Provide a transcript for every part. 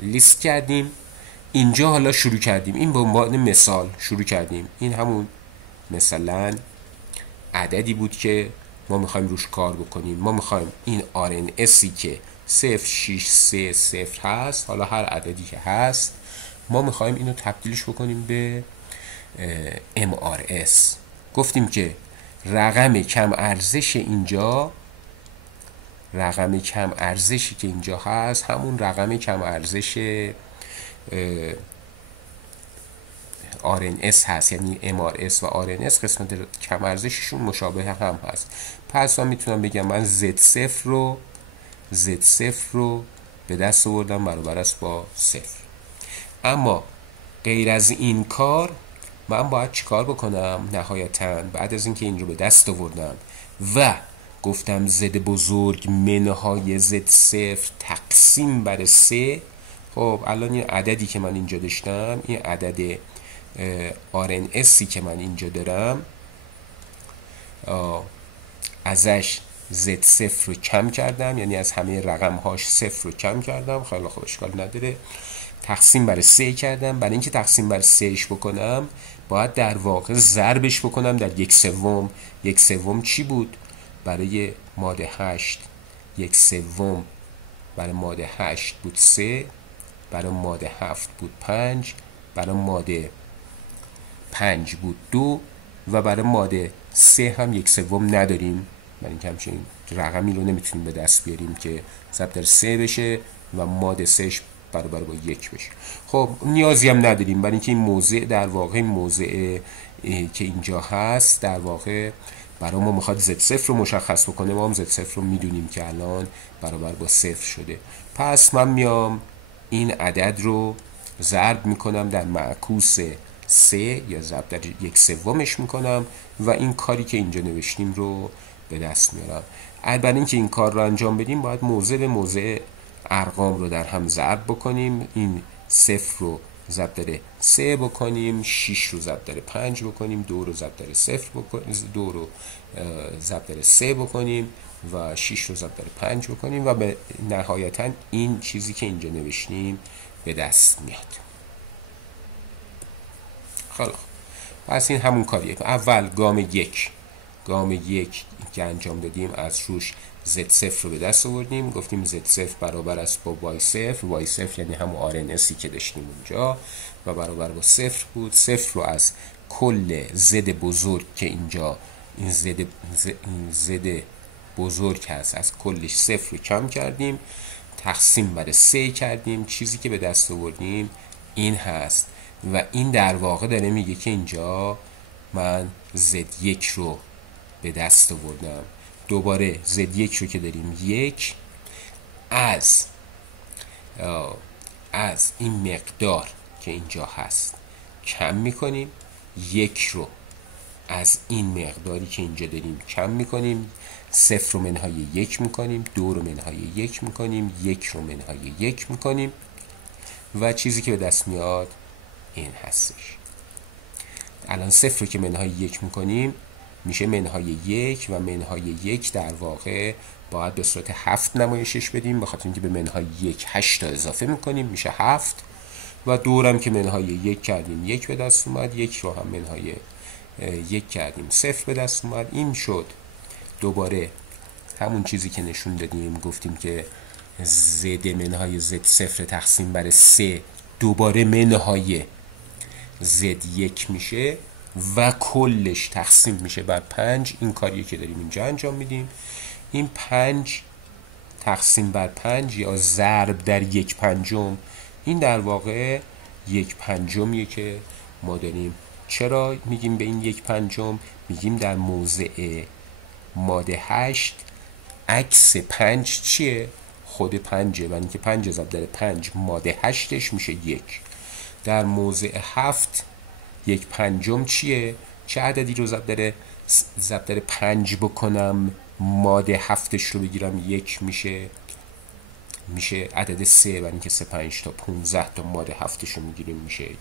لیست کردیم. اینجا حالا شروع کردیم، این به عنوان مثال شروع کردیم. این همون مثلا عددی بود که ما میخوایم روش کار بکنیم. ما میخوایم این RNSی که 0630 هست، حالا هر عددی که هست، ما میخوایم اینو تبدیلش بکنیم به MRS. گفتیم که رقم کم ارزش اینجا، رقم کم ارزشی که اینجا هست همون رقم کم ارزش RNS هست، یعنی MRS و RNS قسمت کم ارزششون مشابه هم هست. پس من میتونم بگم من Z0 رو به دست آوردم برابر است با 0. اما غیر از این کار من باید چیکار بکنم؟ نهایتاً بعد از اینکه این رو به دست آوردم و گفتم Z بزرگ منهای Z0 تقسیم بر 3، خب الان این عددی که من اینجا داشتم، این عدد RNSی که من اینجا دارم، ازش Z0 رو کم کردم، یعنی از همه رقمهاش 0 رو کم کردم. خیلی خوب، اشکال نداره. تقسیم بر 3 کردم. برای اینکه تقسیم بر 3ش بکنم باید در واقع ضربش بکنم در 1/3. 1/3 چی بود؟ برای ماده 8 1/3 برای ماده 8 بود 3، برای ماده 7 بود 5، برای ماده 5 بود 2 و برای ماده 3 هم 1/3 نداریم. برای اینکه همچنین رقمی رو نمیتونیم به دست بیاریم که ضرب در 3 بشه و ماده 3ش برابر با 1 بشه. خب نیازی هم نداریم، برای اینکه این موضع در واقع موضع که اینجا هست در واقع برای ما میخواد Z0 رو مشخص بکنه. ما هم Z0 رو میدونیم که الان برابر با 0 شده. پس من میام این عدد رو ضرب میکنم در معکوس 3 یا ضرب در 1/3 میکنم و این کاری که اینجا نوشتیم رو به دست میارم. برای اینکه این کار رو انجام بدیم باید موضع به موضع ارقام رو در هم ضرب بکنیم. این 0 رو ضرب در 3 بکنیم، 6 رو ضرب در 5 بکنیم، 2 رو ضرب در 0 بکنیم، 2 رو ضرب در 3 بکنیم و 6 رو ضرب در 5 بکنیم و به نهایتا این چیزی که اینجا نوشتیم به دست میاد. خیلی خوب، پس این همون کاریه. اول گام یک که انجام دادیم، از روش Z0 رو به دست آوردیم. گفتیم Z0 برابر است با Y0 یعنی همون RNSی که داشتیم اونجا و برابر با 0 بود. 0 رو از کل Z بزرگ که اینجا این Z بزرگ هست، از کلش 0 رو کم کردیم، تقسیم بر 3 کردیم. چیزی که به دست آوردیم این هست و این در واقع داره میگه که اینجا من Z1 رو به دست آوردم. دوباره Z1 رو که داریم 1 از این مقدار که اینجا هست کم میکنیم، 1 رو از این مقداری که اینجا داریم کم میکنیم، 0 رو منهای 1 میکنیم، 2 رو منهای 1 میکنیم، 1 رو منهای 1 میکنیم و چیزی که به دست میاد این هستش. الان 0 رو که منهای 1 میکنیم میشه منهای 1 و منهای 1 در واقع باید به صورت 7 نمایشش بدیم، به خاطر اینکه به منهای 1 8 تا اضافه میکنیم میشه 7 و دورم که منهای 1 کردیم 1 به دست اومد، 1 رو هم منهای 1 کردیم 0 به دست اومد. این شد دوباره همون چیزی که نشون دادیم، گفتیم که Z منهای Z0 تقسیم بر 3 دوباره منهای Z1 میشه و کلش تقسیم میشه بر 5. این کاریه که داریم اینجا انجام میدیم. این 5 تقسیم بر 5 یا ضرب در 1/5 این در واقع 1/5 که ما داریم. چرا میگیم به این 1/5؟ میگیم در موضع ماده 8 عکس 5 چیه؟ خود 5، برای اینکه 5 ضرب در 5 ماده 8ش میشه 1. در موضع 7 1/5 چیه؟ چه عددی رو ضرب در 5 بکنم ماده 7ش رو بگیرم 1 میشه عدد 3، برای اینکه 3 5 تا 15 تا ماده 7ش رو میگیریم میشه 1.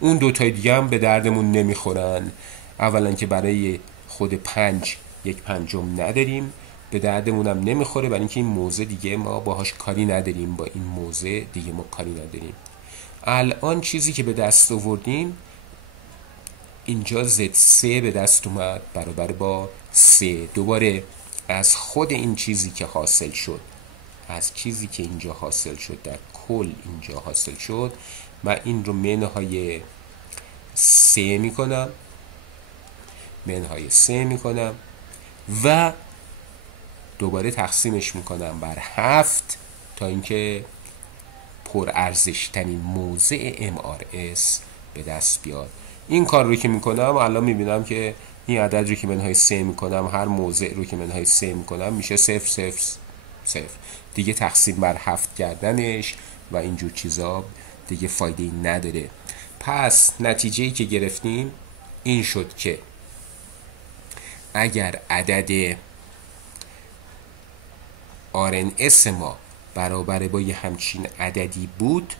اون دو تای دیگه هم به دردمون نمیخورن. اولا که برای خود 5 1/5 نداریم به دردمونم نمیخوره، برای اینکه این موضع دیگه ما باهاش کاری نداریم، با این موضع دیگه ما کاری نداریم. الان چیزی که به دست آوردیم اینجا Z3 به دست اومد برابر با 3. دوباره از خود این چیزی که حاصل شد، از چیزی که اینجا حاصل شد، در کل اینجا حاصل شد، من این رو منهای 3 میکنم، منهای 3 میکنم و دوباره تقسیمش میکنم بر 7 تا اینکه پر ارزش ترین موضع MRS به دست بیاد. این کار رو که میکنم الان میبینم که این عدد رو که منهای 3 میکنم، هر موضع رو که منهای 3 میکنم میشه 0 0 0. دیگه تقسیم بر 7 کردنش و اینجور چیزا دیگه فایده ای نداره. پس نتیجه‌ای که گرفتیم این شد که اگر عدد RNS ما برابر با یه همچین عددی بود،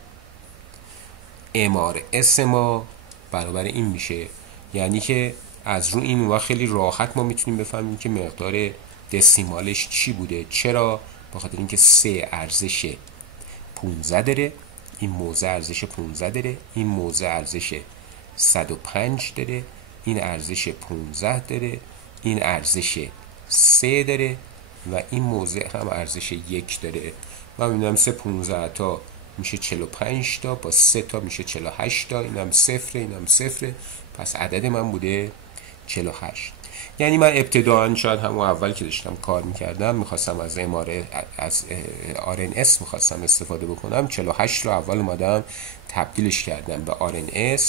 MRS ما برابر این میشه. یعنی که از رو این و خیلی راحت ما میتونیم بفهمیم که مقدار دسیمالش چی بوده. چرا؟ بخاطر اینکه 3 ارزش 15 داره، این موضع ارزش 15 داره، این موضع ارزش 105 داره، این ارزش 15 داره، این ارزش 3 داره و این موضع هم ارزش 1 داره. من میبینم 3 15 تا میشه 45 تا، با 3 تا میشه 48 تا، اینم صفره، اینم صفره. پس عدد من بوده 48. یعنی من ابتداً شاید همون اول که داشتم کار میکردم میخواستم از از RNS میخواستم استفاده بکنم، 48 رو اول اومدم تبدیلش کردم به RNS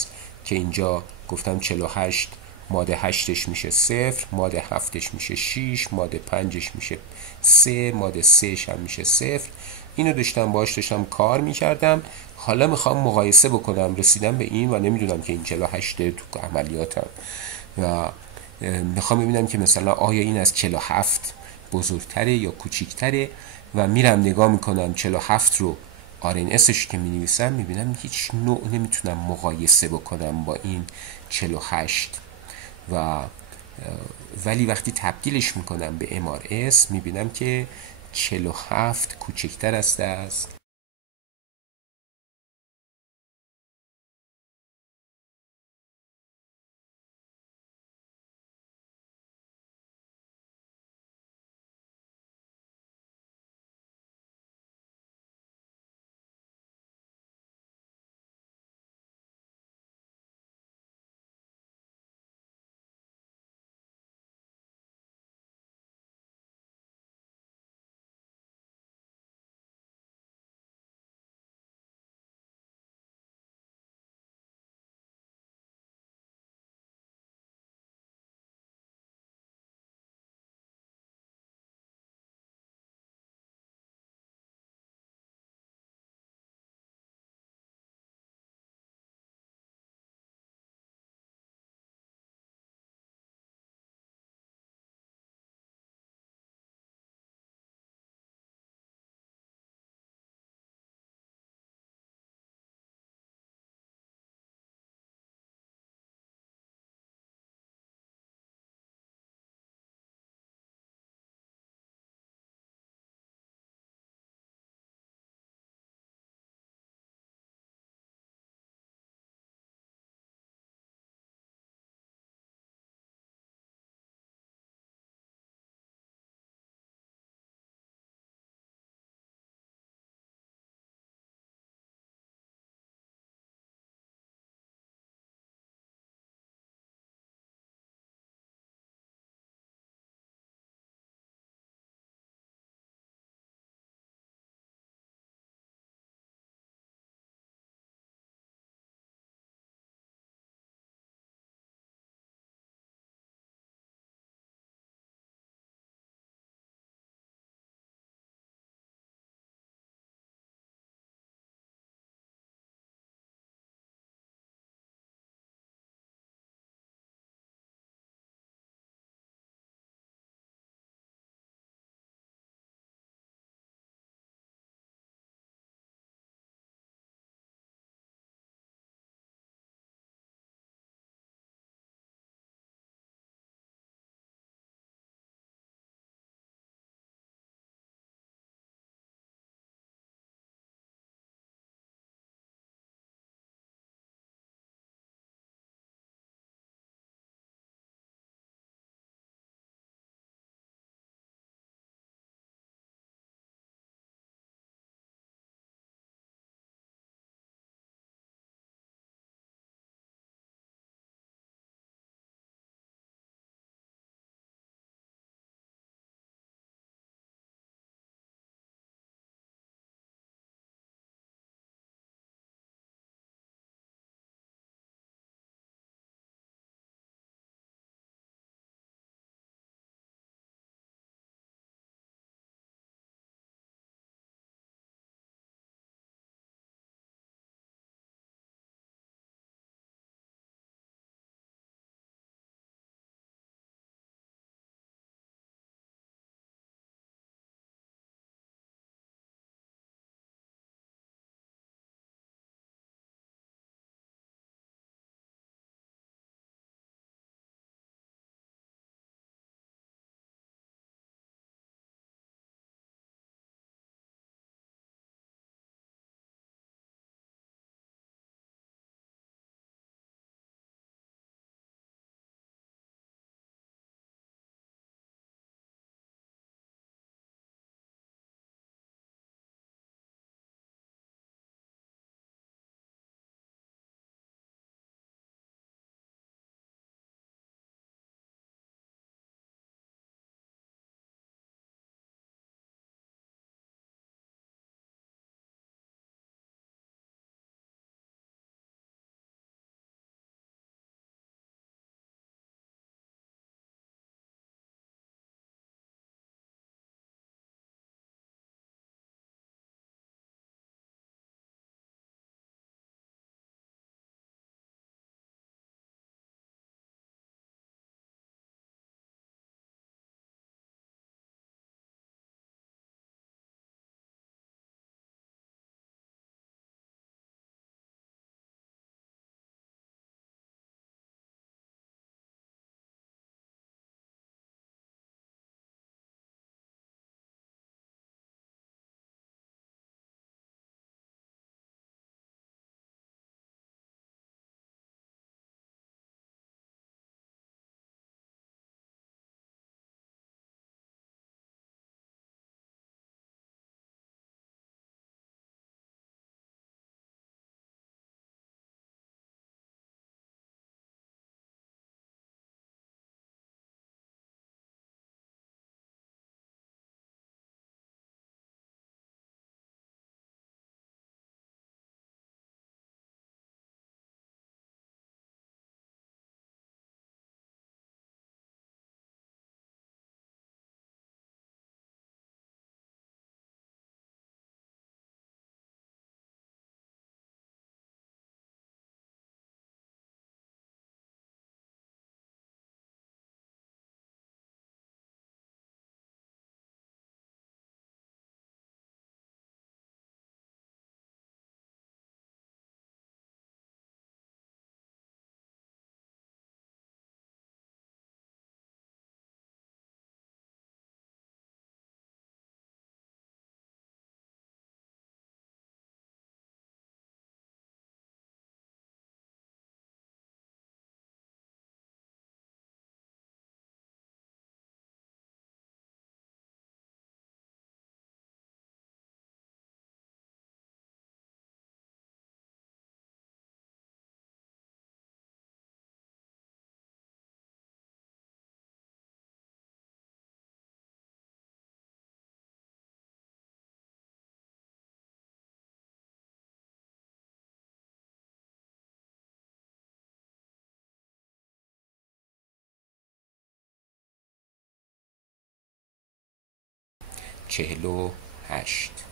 که اینجا گفتم 48 ماده 8ش میشه 0، ماده 7ش میشه 6، ماده 5ش میشه 3، ماده 3ش هم میشه 0. اینو داشتم کار میکردم. حالا میخوام مقایسه بکنم، رسیدم به این و نمیدونم که این 48 تو عملیاتم و میخوام ببینم که مثلا آیا این از 47 بزرگتره یا کوچیکتره و میرم نگاه میکنم 47 رو RNSش که مینویسم میبینم هیچ نوع نمیتونم مقایسه بکنم با این 48 و ولی وقتی تبدیلش میکنم به MRS میبینم که 47 کوچکتر است از 48.